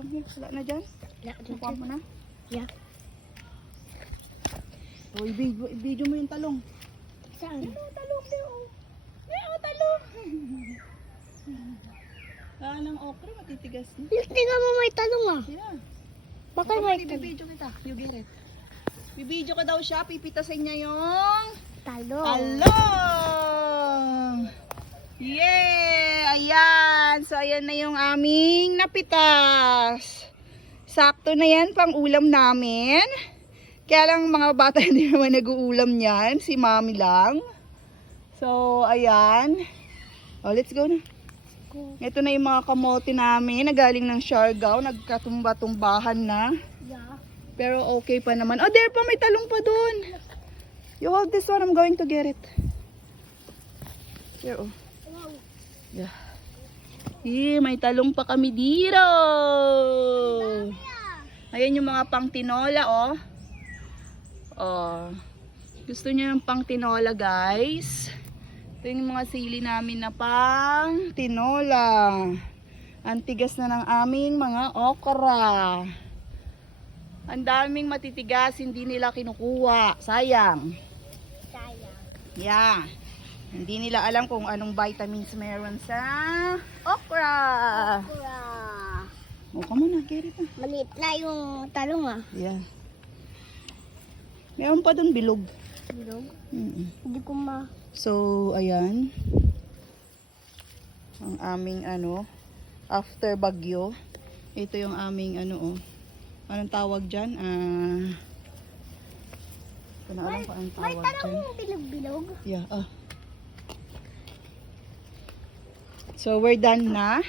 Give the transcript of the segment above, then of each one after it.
come here. Wala na dyan? Wala Nakuha mo na? Yeah. O, i-video mo yung talong. Saan? Talong din, oh. Talong. Ng okra, matitigas na. Tingnan mo may talong ah. Yeah. Bakit may talong? Bibidyo kita. You get it. Bibidyo ko daw siya. Pipitasin niya yung Talong. talong. Yeah! Ayan. So, ayan na yung aming napitas. Sakto na yan pang ulam namin. Kaya lang mga bata hindi naman nag-uulam yan. Si mami lang. So, ayan. Oh, let's go na. Ito na yung mga kamote namin na galing ng Siargao. Nagkatumba-tumbahan na. Yeah. Pero okay pa naman. Oh, there pa, may talong pa dun. You hold this one, I'm going to get it. Here, oh. Wow. Yeah. May talong pa kami dito. Ayan yung mga pang tinola, oh. Oh. Gusto niyo yung pang tinola, guys? Ito yung mga sili namin na pang tinola. Ang tigas na ng aming mga okra. Ang daming matitigas, hindi nila kinukuha. Sayang. Sayang. Yeah. Hindi nila alam kung anong vitamins meron sa okra. Kura. Oh, come on na, get it na. Maliit na yung talong ah. Yeah. Meron pa dun bilog. Bilog? Mm-mm. Hindi ko ma... So, ayan. Ang aming after bagyo. Ito yung aming anong tawag dyan? Ito na alam ko anong May tawag talong dyan. bilog-bilog. Yeah, So, we're done na.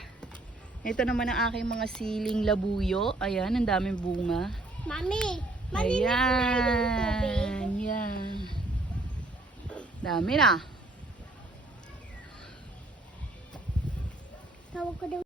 Ito naman ang aking mga siling labuyo. Ayan, ang daming bunga. Mami! Malinis na yung tubig. Ayan, yan. Dami na. Tawag ko daw.